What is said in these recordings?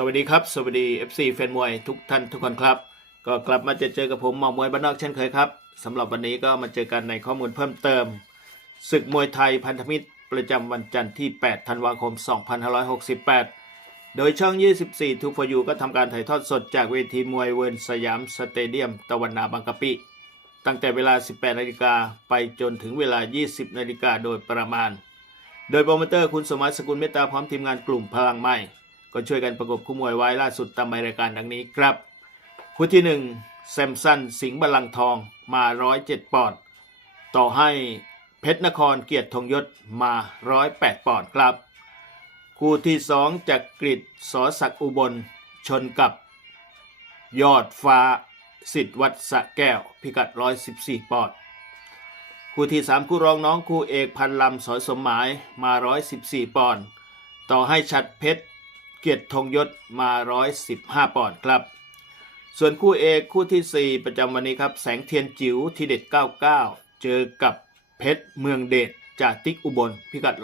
สวัสดีครับ สวัสดี FC แฟนมวยทุกท่านทุกคนครับ ก็กลับมาจอเจอกับผมหมอมวยบ้านนอกเช่นเคยครับสำหรับวันนี้ก็มาเจอกันในข้อมูลเพิ่มเติมศึกมวยไทยพันธมิตรประจำวันจันทร์ที่ 8 ธันวาคม 2568 โดยช่อง 24 2 for you ก็ทำการถ่ายทอดสดจากเวทีมวยเวิร์นสยามสเตเดียม ตะวันนาบางกะปิ ตั้งแต่เวลา 18 นาฬิกาไปจนถึงเวลา 20 นาฬิกาโดยประมาณ โดยโปรโมเตอร์คุณสมมัติสกุลเมตตาพร้อมทีมงานกลุ่มพลังใหม่ ก็ช่วยกันประกบคู่มวยไว้ล่าสุดตามรายการดังนี้ครับคู่ที่หนึ่งแซมสันสิงห์บาลังทองมา 107 ปอนด์ต่อให้เพชรนครเกียรติธงยศมา 108 ปอนด์ครับ คู่ที่สองจากกริดสอศักดิ์อุบลชนกับ ยอดฟ้าสิทธิ์วัดสะแก้ว พิกัด 114 ปอนด์คู่ที่ 3 คู่รองน้องคู่เอกพันลำสอยสมหมายมา 114 ปอนด์ต่อให้ชัดเพชร เกียรติธงยศมา 115 ปอนด์ครับ ส่วนคู่เอกคู่ทีสี่ 4 ประจำวันนี้ครับ แสงเทียนจิ๋วทีเด็ด 99 เจอกับเพชรเมืองเดชจากติ๊กอุบลพิกัด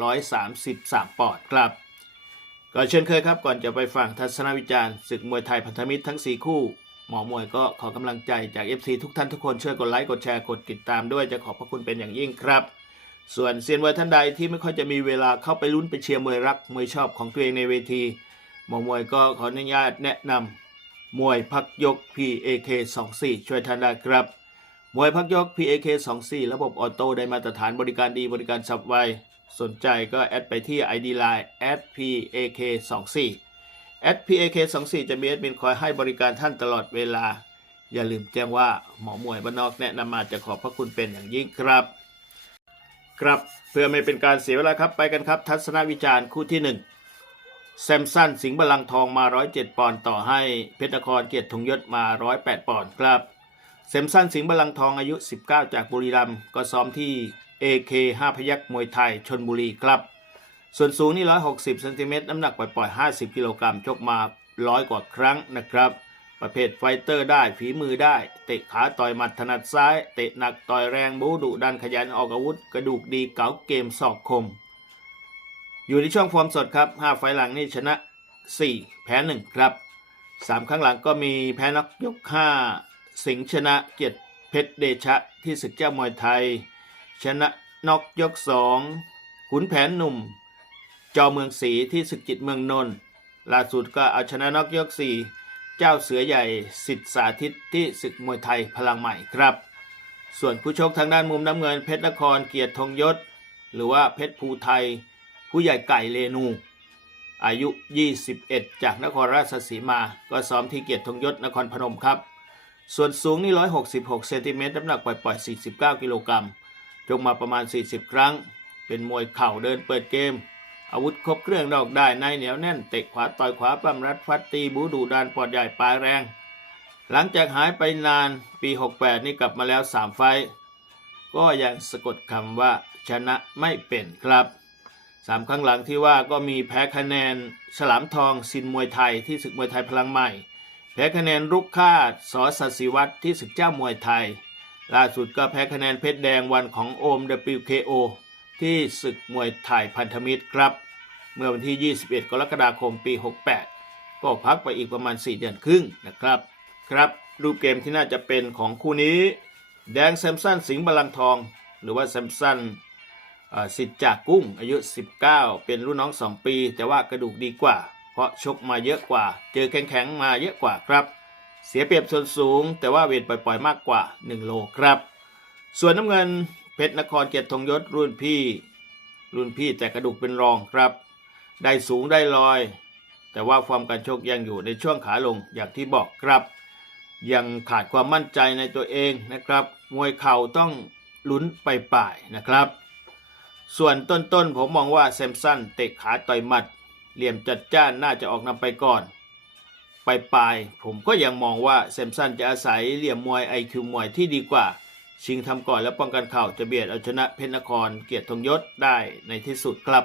133 ปอนด์ครับก็เช่นเคยครับ ก่อนจะไปฟังทัศนวิจารณ์ศึกมวยไทยพันธมิตรทั้ง 4 คู่ หมอมวยก็ขอกำลังใจจาก FC ทุกท่านทุกคนช่วยกดไลค์กดแชร์กดติดตามด้วยจะขอบพระคุณเป็นอย่างยิ่งครับ ส่วนเซียนมวยท่านใดที่ไม่ค่อยจะมีเวลาเข้าไปลุ้นไปเชียร์มวยรักมวยชอบของตัวเองในเวที หมอมวยก็ขออนุญาตแนะนำมวยพักยก PAK 24ช่วยท่านได้ครับ มวยพักยก PAK 24ระบบออโต้ได้มาตรฐานบริการดีบริการสับไว สนใจก็แอดไปที่ ID Line @PAK 24 @PAK 24จะมีแอดมินคอยให้บริการท่านตลอดเวลา อย่าลืมแจ้งว่าหมอมวยบ้านนอกแนะนำมาจะขอบพระคุณเป็นอย่างยิ่งครับครับเพื่อไม่เป็นการเสียเวลาครับไปกันครับ ทัศนวิจารณ์คู่ที่ 1 แซมสันสิงห์บาลังทองมา 107 ปอนด์ต่อให้เพชรนครเกียรติธงยศมา 108 ปอนด์ครับแซมสันสิงห์บาลังทองอายุ 19 จากบุรีรัมย์ก็ซ้อมที่ AK 5พยักมวยไทยชนบุรีครับ ส่วนสูงนี่ 160เซนติเมตรน้ำหนักปล่อยๆ50 กิโลกรัมชกมา 100 กว่าครั้งนะครับ ประเภทไฟเตอร์ได้ฝีมือได้ เตะขาต่อยหมัดถนัดซ้าย เตะหนักต่อยแรงบูดุดันขยันออกอาวุธ กระดูกดีเก๋าเกมศอกคม อยู่ในช่วงฟอร์มสดครับ 5 ไฟล์หลังนี่ชนะ 4 แพ้ 1 ครับ 3 ครั้งหลังก็มีแพ้นักยก 5 สิงห์ชนะเกียรติเพชรเดชะที่ศึกเจ้ามวยไทย ชนะนอกยก 2 ขุนแผนหนุ่ม จอเมืองศรีที่ศึกจิตเมืองนนท์ล่าสุดก็เอาชนะนอกยก 4 เจ้าเสือใหญ่สิทธิสาธิตที่ศึกมวยไทยพลังใหม่ครับ ส่วนผู้ชกทางด้านมุมน้ำเงินเพชรนครเกียรติธงยศ หรือว่าเพชรภูไทย ผู้ใหญ่ไก่เลนู อายุ 21 จากนครราชสีมา ก็ซ้อมที่เกียรติธงยศนครพนมครับ ส่วนสูงนี่ 166 เซนติเมตรน้ำหนักปล่อยๆ49 กิโลกรัมจงมาประมาณ 40 ครั้ง เป็นมวยเข่าเดินเปิดเกม อาวุธครบเครื่องดอกได้ในเหนียวแน่นเตะขวาต่อยขวาปั้มรัดฟัดตีบูดูดานปอดใหญ่ปลายแรง หลังจากหายไปนานปี 68 นี่กลับมาแล้ว 3 ไฟก็ยังสะกดคำว่าชนะไม่เป็นครับ สามครั้งหลังที่ว่าก็มีแพ้คะแนนฉลามทองซินมวยไทยที่ศึกมวยไทยพลังใหม่ แพ้คะแนนรุกคาดสอสัสิวัตรที่ศึกเจ้ามวยไทย ล่าสุดก็แพ้คะแนนเพชรแดงวันของโอม WKO ที่ศึกมวยไทยพันธมิตรครับ เมื่อวันที่ 21 กรกฎาคมปี 68 ก็พักไปอีกประมาณ 4 เดือนครึ่งนะครับ ครับรูปเกมที่น่าจะเป็นของคู่นี้ แดงแซมสันสิงห์บาลังทอง หรือว่าแซมสัน สิทธิ์จากกุ้งอายุ 19 เป็นรุ่นน้อง 2 ปี แต่ว่ากระดูกดีกว่า เพราะชกมาเยอะกว่า เจอแข็งๆมาเยอะกว่าครับ เสียเปรียบส่วนสูง แต่ว่าเวทปล่อยๆมากกว่า 1 โลครับ ส่วนน้ำเงินเพชรนครเกียรติธงยศรุ่นพี่ รุ่นพี่แต่กระดูกเป็นรองครับ ได้สูงได้ลอย แต่ว่าความการชกยังอยู่ในช่วงขาลงอย่างที่บอกครับ ยังขาดความมั่นใจในตัวเองนะครับมวยเข่าต้องลุ้นไปป่ายนะครับ ส่วนต้นๆ ผมมองว่าแซมสันเตะขาต่อยหมัด เหลี่ยมจัดจ้านน่าจะออกนำไปก่อน ไปปลายผมก็ยังมองว่าแซมสันจะอาศัยเหลี่ยมมวยไอคิวมวยที่ดีกว่า ชิงทำก่อนแล้วป้องกันเข่าจะเบียดเอาชนะเพชรนครเกียรติธงยศได้ในที่สุดครับ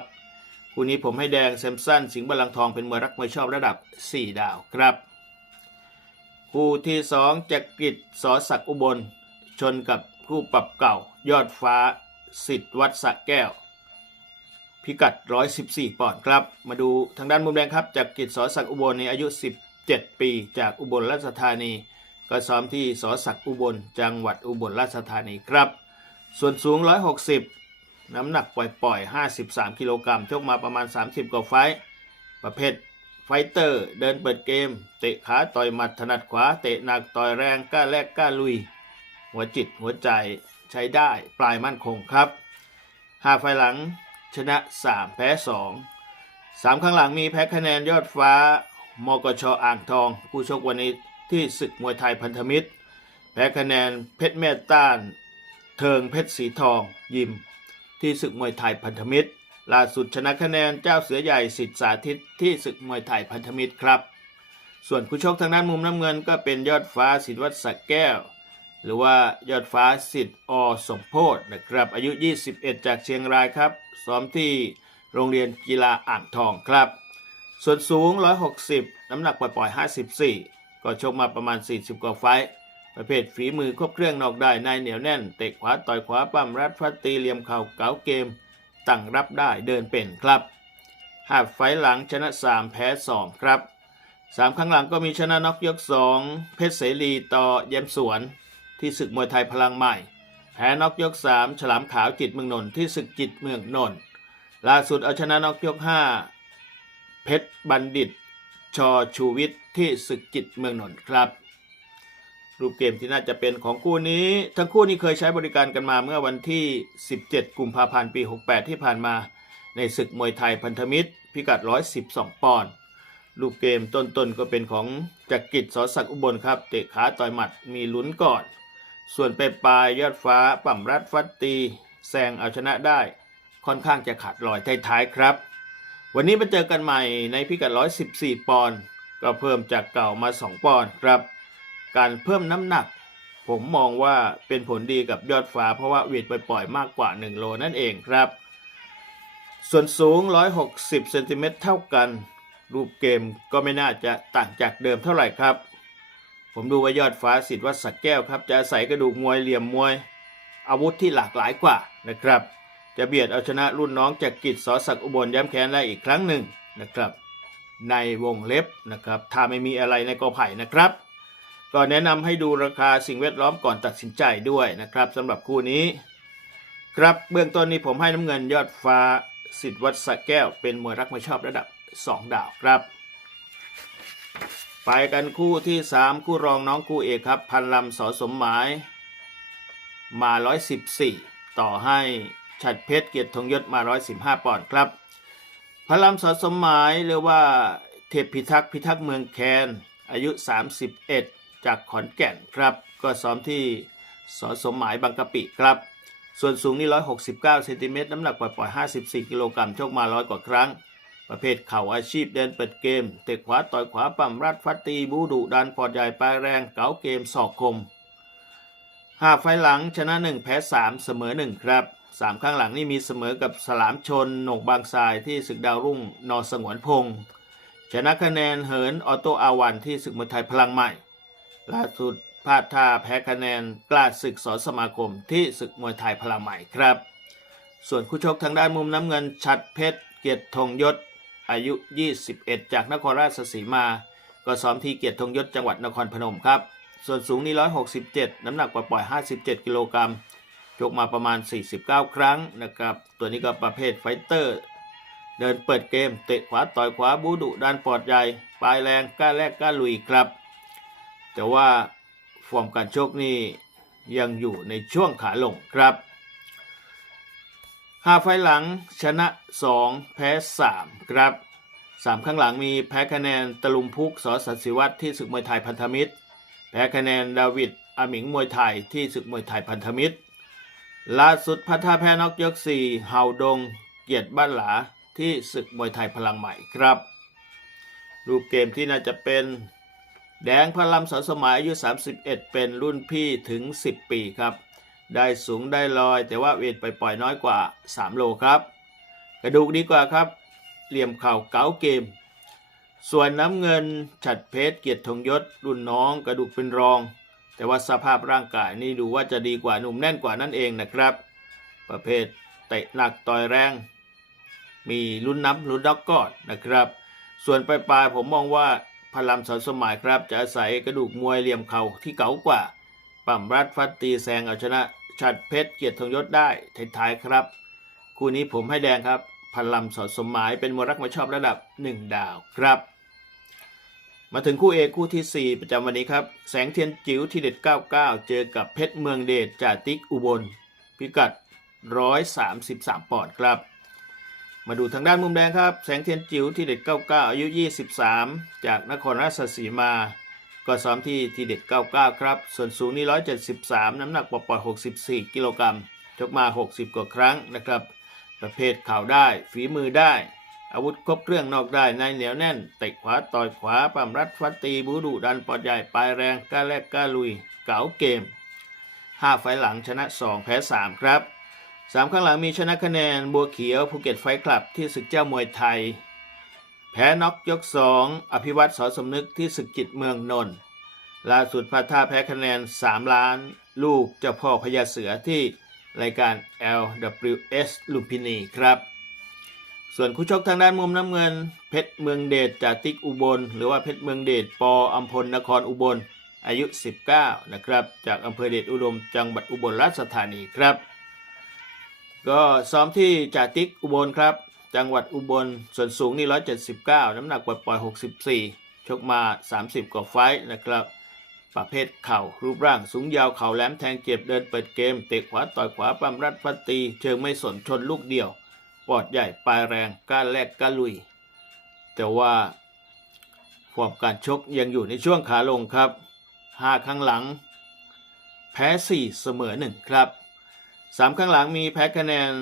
คู่นี้ผมให้แดงแซมสันสิงห์บาลังก์ทองเป็นมวยรักมวยชอบระดับ 4 ดาวครับ คู่ที่ 2จักริดสอศักดิ์อุบล ชนกับคู่ปรับเก่ายอดฟ้า สิทธิ์วัดสระแก้ว พิกัด 114 ปอนด์ครับ มาดูทางด้านมุมแดงครับ จากกิจสอศักดิ์อุบลในอายุ 17 ปี จากอุบลราชธานี ก็ซ้อมที่สอศักดิ์อุบล จังหวัดอุบลราชธานีครับ ส่วนสูง 160 น้ำหนักปล่อยๆ 53 กิโลกรัมชกมาประมาณ 30 กว่าไฟ ประเภทไฟเตอร์เดินเปิดเกม เตะขาต่อยหมัดถนัดขวา เตะหนักต่อยแรงกล้าแลกกล้าลุย หัวจิตหัวใจ ใช้ได้ปลายมั่นคงครับห้าไฟหลังชนะ 3 แพ้ 2 3 ข้างหลังมีแพ้คะแนนยอดฟ้ามกชอ่างทอง ผู้ชกวันนี้ที่ศึกมวยไทยพันธมิตร แพ้คะแนนเพชรเมตต้าน เทิงเพชรสีทองยิม ที่ศึกมวยไทยพันธมิตรล่าสุดชนะคะแนนเจ้าเสือใหญ่สิทธิสาธิตที่ศึกมวยไทยพันธมิตรครับ ส่วนคู่ชกทางด้านมุมน้ำเงินก็เป็นยอดฟ้าสิทธวัฒน์สักแก้ว หรือว่ายอดฟ้าสิทธิ์อสมโพธนะครับ อายุ 21 จากเชียงรายครับซ้อมที่โรงเรียนกีฬาอ่างทองครับ ส่วนสูง 160 น้ำหนักปล่อยๆ54 ก็ชกมาประมาณ 40 กว่าไฟต์ประเภทฝีมือครบเครื่องนอกได้ในเหนียวแน่น เตะขวาต่อยขวาปั้มรัดฟัดตีเหลี่ยมเข่าเก๋าเกม ตั้งรับได้เดินเป็นครับห้าไฟหลังชนะ 3 แพ้ 2 ครับ 3 ครั้งหลังก็มีชนะน็อกยก 2 เพชรเสรีต่อเยี่ยมสวน ที่ศึกมวยไทยพลังใหม่ แพ้น็อกยก 3 ฉลามขาวจิตเมืองนนท์ที่ศึกจิตเมืองนนท์ล่าสุดเอาชนะน็อกยก 5 เพชรบัณฑิต ชอชูวิทย์ที่ศึกจิตเมืองนนท์ครับ รูปเกมที่น่าจะเป็นของคู่นี้ ทั้งคู่นี้เคยใช้บริการกันมาเมื่อวันที่ 17 กุมภาพันธ์ปี 68 ที่ผ่านมา ในศึกมวยไทยพันธมิตร พิกัด 112 ปอนด์รูปเกมต้นๆก็เป็นของจักรกิจสอศักดิ์อุบลครับ เตะขาต่อยหมัดมีลุ้นก่อน ส่วนไปปลายยอดฟ้าปั่มรัดฟัดตีแซงเอาชนะได้ ค่อนข้างจะขาดลอยท้ายๆครับ วันนี้มาเจอกันใหม่ในพิกัด 114 ปอนด์ก็เพิ่มจากเก่ามา 2 ปอนด์ครับ การเพิ่มน้ำหนัก ผมมองว่าเป็นผลดีกับยอดฟ้าเพราะว่าเวทไปปล่อยมากกว่า 1 โลนั่นเองครับ ส่วนสูง 160 เซนติเมตรเท่ากัน รูปเกมก็ไม่น่าจะต่างจากเดิมเท่าไหร่ครับ ผมดูว่ายอดฟ้าสิทธิ์วัดสักแก้วครับ จะอาศัยกระดูกมวยเหลี่ยมมวย อาวุธที่หลากหลายกว่านะครับ จะเบียดเอาชนะรุ่นน้องจากกิจสอศักอุบลย้ำแค้นได้อีกครั้งหนึ่งนะครับ ในวงเล็บนะครับถ้าไม่มีอะไรในกอไผ่นะครับ ก็แนะนำให้ดูราคาสิ่งแวดล้อมก่อนตัดสินใจด้วยนะครับสำหรับคู่นี้ ครับเบื้องต้นนี้ผมให้น้ำเงินยอดฟ้าสิทธิ์วัดสระแก้ว เป็นมวยรักมวยชอบระดับ 2 ดาวครับ ไปกันคู่ที่3คู่รองน้องคู่เอกครับ พันลำสอสมหมาย มา114ต่อให้ฉัดเพชรเกียรติธงยศมา115ปอนด์ครับพระลำสอสมหมายหรือว่าเทพพิทักษ์พิทักษ์เมืองแคนอายุ 31 จากขอนแก่นครับ ก็ซ้อมที่สอสมหมายบางกะปิครับ ส่วนสูงนี่169เซนติเมตรน้ำหนักปล่อยๆ54 กิโลกรัมชกมาร้อยกว่าครั้ง ประเภทเข่าอาชีพเดินเปิดเกม เตะขวาต่อยขวาปั่มรัดฟัดตีบูดุดันปอดใหญ่ปลายแรงเก๋าเกมศอกคมห้าไฟหลังชนะ 1 แพ้ 3 เสมอ 1 ครับ 3 ข้างหลังนี่มีเสมอกับสลามชนโหนกบางทรายที่ศึกดาวรุ่งนอสงวนพงษ์ชนะคะแนนเหินออโตอาวันที่ศึกมวยไทยพลังใหม่ ล่าสุดพลาดท่าแพ้คะแนนกล้าศึกสอนสมาคมที่ศึกมวยไทยพลังใหม่ครับ ส่วนคู่ชกทางด้านมุมน้ำเงินชัดเพชรเกียรติธงยศ อายุ 21 จากนครราชสีมา ก็ซ้อมที่เกียรติธงยศจังหวัดนครพนมครับ ส่วนสูงนี่167 น้ำหนักปล่อย 57 กิโลกรัมชกมาประมาณ 49 ครั้งนะครับ ตัวนี้ก็ประเภทไฟเตอร์ เดินเปิดเกม เตะขวาต่อยขวาบูดุดันปอดใหญ่ ปลายแรงกล้าแลกกล้าลุยครับ แต่ว่าฟอร์มการชกนี่ยังอยู่ในช่วงขาลงครับ ห้าไฟหลังชนะ 2 แพ้ 3 ครับ 3 ข้างหลังมีแพ้คะแนนตลุมพุกสอสัตย์ศิวัตรที่ศึกมวยไทยพันธมิตร แพ้คะแนนดาวิดอามิงมวยไทยที่ศึกมวยไทยพันธมิตรล่าสุดพัทธาแพ้นอกยก4เฮาดง เกียรติบ้านหลาที่ศึกมวยไทยพลังใหม่ครับ รูปเกมที่น่าจะเป็นแดงพลัมสอนสมัยอายุ 31 เป็นรุ่นพี่ถึง 10 ปีครับ ได้สูงได้ลอย แต่ว่าเวทไปปล่อยน้อยกว่า 3 โลครับ กระดูกดีกว่าครับ เหลี่ยมเข่าเก๋าเกม ส่วนน้ำเงินฉัดเพชรเกียรติธงยศรุ่นน้อง กระดูกเป็นรอง แต่ว่าสภาพร่างกายนี่ดูว่าจะดีกว่าหนุ่มแน่นกว่านั่นเองนะครับ ประเภทเตะหนักต่อยแรง มีลุ้นน้ำลุ้นด็อกกอนนะครับ ส่วนปลายๆผมมองว่าพลัมสอนสมัยครับ จะอาศัยกระดูกมวยเหลี่ยมเข่าที่เก๋ากว่า ปั่มรัดฟัดตีแซงเอาชนะ ชัดเพชรเกียรติทงยศได้ท้ายๆครับ คู่นี้ผมให้แดงครับพันลัมสอนสมหมายเป็นมรักมาชอบระดับ 1 ดาวครับ มาถึงคู่เอกคู่ทีสี่ 4 ประจำวันนี้ครับ แสงเทียนจิ๋วที่เด็ด 99 เจอกับเพชรเมืองเดชจ่าติ๊กอุบล พิกัด 133 ปอนด์ครับ มาดูทางด้านมุมแดงครับ แสงเทียนจิ๋วที่เด็ด 99 อายุ 23 จากนครราชสีมา ก็ซ้อมที่ทีเด็ด 99 ครับ ส่วนสูงนี่ 173 น้ำหนักปล่อยๆ64 กิโลกรัมชกมา 60 กว่าครั้งนะครับ ประเภทเข่าได้ ฝีมือได้ อาวุธครบเครื่องนอกได้ ในเหนียวแน่น เตะขวาต่อยขวาปั้มรัดฟัดตีบูดุดันปอดใหญ่ปลายแรงกล้าแลกกล้าลุย เก๋าเกม 5 ไฟหลังชนะ 2 แพ้ 3 ครับ 3 ข้างหลังมีชนะคะแนนบัวเขียวภูเก็ตไฟคลับที่ศึกเจ้ามวยไทย แพ้น็อกยก2อภิวัตสอสมนึกที่ศึกจิตเมืองนนท์ล่าสุดพาท่าแพ้คะแนน 3 ล้าน ลูกเจ้าพ่อพญาเสือที่รายการ LWS ลุมพินีครับ ส่วนคู่ชกทางด้านมุมน้ำเงิน เพชรเมืองเดชจากติ๊กอุบล หรือว่าเพชรเมืองเดชปออัมพลนครอุบล อายุ 19 นะครับ จากอำเภอเดชอุดมจังหวัดอุบลราชธานีครับ ก็ซ้อมที่จ่าติ๊กอุบลครับ จังหวัดอุบลส่วนสูงนี่ 179 น้ำหนักปล่อยๆ64 ชกมา 30 กว่าไฟต์นะครับ ประเภทเข่ารูปร่างสูงยาวเข่าแหลมแทงเจ็บเดินเปิดเกม เตะขวาต่อยขวาปั้มรัดฟัดตี เชิงไม่สนชนลูกเดียว ปอดใหญ่ปลายแรงก้าแลกกล้าลุย แต่ว่าฟอร์มการชกยังอยู่ในช่วงขาลงครับ 5 ครั้งหลัง แพ้ 4 เสมอ 1 ครับ 3 ครั้งหลังมีแพ้คะแนน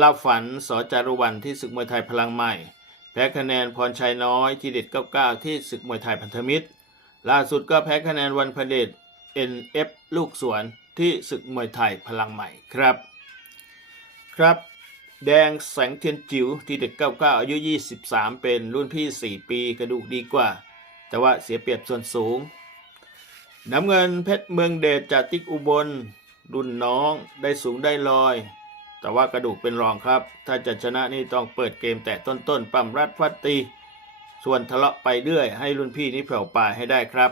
ลาฝันสจารุวันที่ศึกมวยไทยพลังใหม่แพ้คะแนนพรชัยน้อยทีเด็ด99 ที่ศึกมวยไทยพันธมิตร ล่าสุดก็แพ้คะแนนวันพเดช NF ลูกสวนที่ศึกมวยไทยพลังใหม่ครับ ครับ แดงแสงเทียนจิ๋วทีเด็ก99 อายุ 23 เป็นรุ่นพี่ 4 ปีกระดูกดีกว่า แต่ว่าเสียเปรียบส่วนสูงน้ำเงินเพชรเมืองเดชจากติ๊กอุบล รุ่นน้องได้สูงได้ลอย แต่ว่ากระดูกเป็นรองครับ ถ้าจะชนะนี่ต้องเปิดเกมแต่ต้นๆ ปั้มรัดฟัดตี ส่วนทะเลาะไปเรื่อย ให้รุ่นพี่นี้แผ่วปลายให้ได้ครับ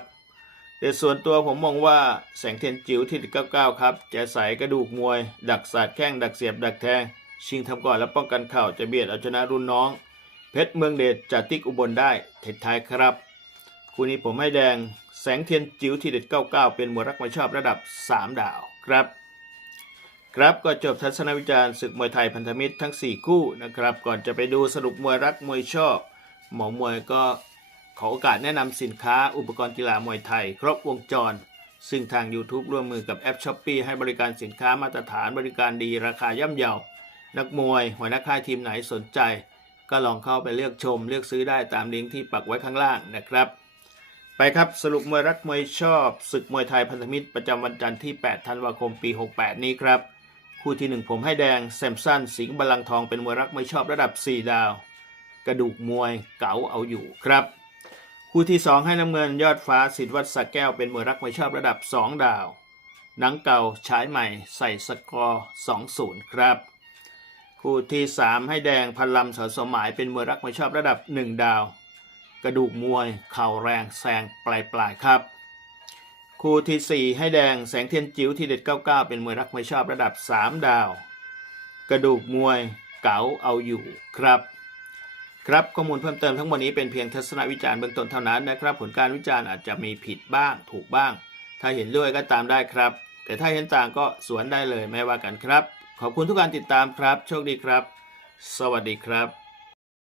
แต่ส่วนตัวผมมองว่าแสงเทียนจิ๋วที่99 ครับ จะใส่กระดูกมวย ดักสาดแข้งดักเสียบดักแทง ชิงทำก่อนแล้วป้องกันเข่าจะเบียดเอาชนะรุ่นน้อง เพชรเมืองเดชจากติ๊กอุบลได้เท็ดท้ายครับคู่นี้ผมให้แดงแสงเทียนจิ๋วที่เด็ด 99 เป็นมวยรักมวยชอบระดับ 3 ดาวครับ ครับก็จบทัศนวิจารณ์ศึกมวยไทยพันธมิตรทั้ง 4 คู่นะครับ ก่อนจะไปดูสรุปมวยรักมวยชอบ หมอมวยก็ขอโอกาสแนะนำสินค้าอุปกรณ์กีฬามวยไทย ครบวงจร ซึ่งทาง YouTube ร่วมมือกับแอป s h อ p e e ให้บริการสินค้ามาตรฐานบริการดีราคาย่ำเยา นักมวย หัวหน้าค่ายทีมไหนสนใจ ก็ลองเข้าไปเลือกชม เลือกซื้อได้ตามลิงก์ที่ปักไว้ข้างล่างนะครับไปครับสรุปมวยรักมวยชอบศึกมวยไทยพันธมิตรประจำวันจันทร์ที่ 8 ธันวาคมปี 68 นี้ครับ คู่ที่ 1 ผมให้แดงแซมสันสิงห์บาลังทองเป็นมวยรักไมวยชอบระดับ 4 ดาว กระดูกมวยเก๋าเอาอยู่ครับ คู่ที่ 2 ให้น้ำเงินยอดฟ้าสิทธิ์วัดสระแก้วเป็นมวยรักไมวยชอบระดับ 2 ดาว หนังเก่าฉายใหม่ใส่สกอร์ 2-0 ครับ คู่ที่ 3 ให้แดงพันลำสอสมหมายเป็นมวยรักไมวยชอบระดับ 1 ดาว กระดูกมวยเข่าแรงแซงปลายปลายๆครับ คู่ทีสี่ 4 ให้แดงแสงเทียนจิ๋วที่เด็ด 99 เป็นมวยรักไมวยชอบระดับ 3 ดาว กระดูกมวยเก๋าเอาอยู่ครับ ครับข้อมูลเพิ่มเติมทั้งหมดนี้เป็นเพียงทัศนวิจารณ์เบื้องต้นเท่านั้นนะครับ ผลการวิจารณ์อาจจะมีผิดบ้างถูกบ้าง ถ้าเห็นด้วยก็ตามได้ครับ แต่ถ้าเห็นต่างก็สวนได้เลยไม่ว่ากันครับ ขอบคุณทุกการติดตามครับ โชคดีครับ สวัสดีครับ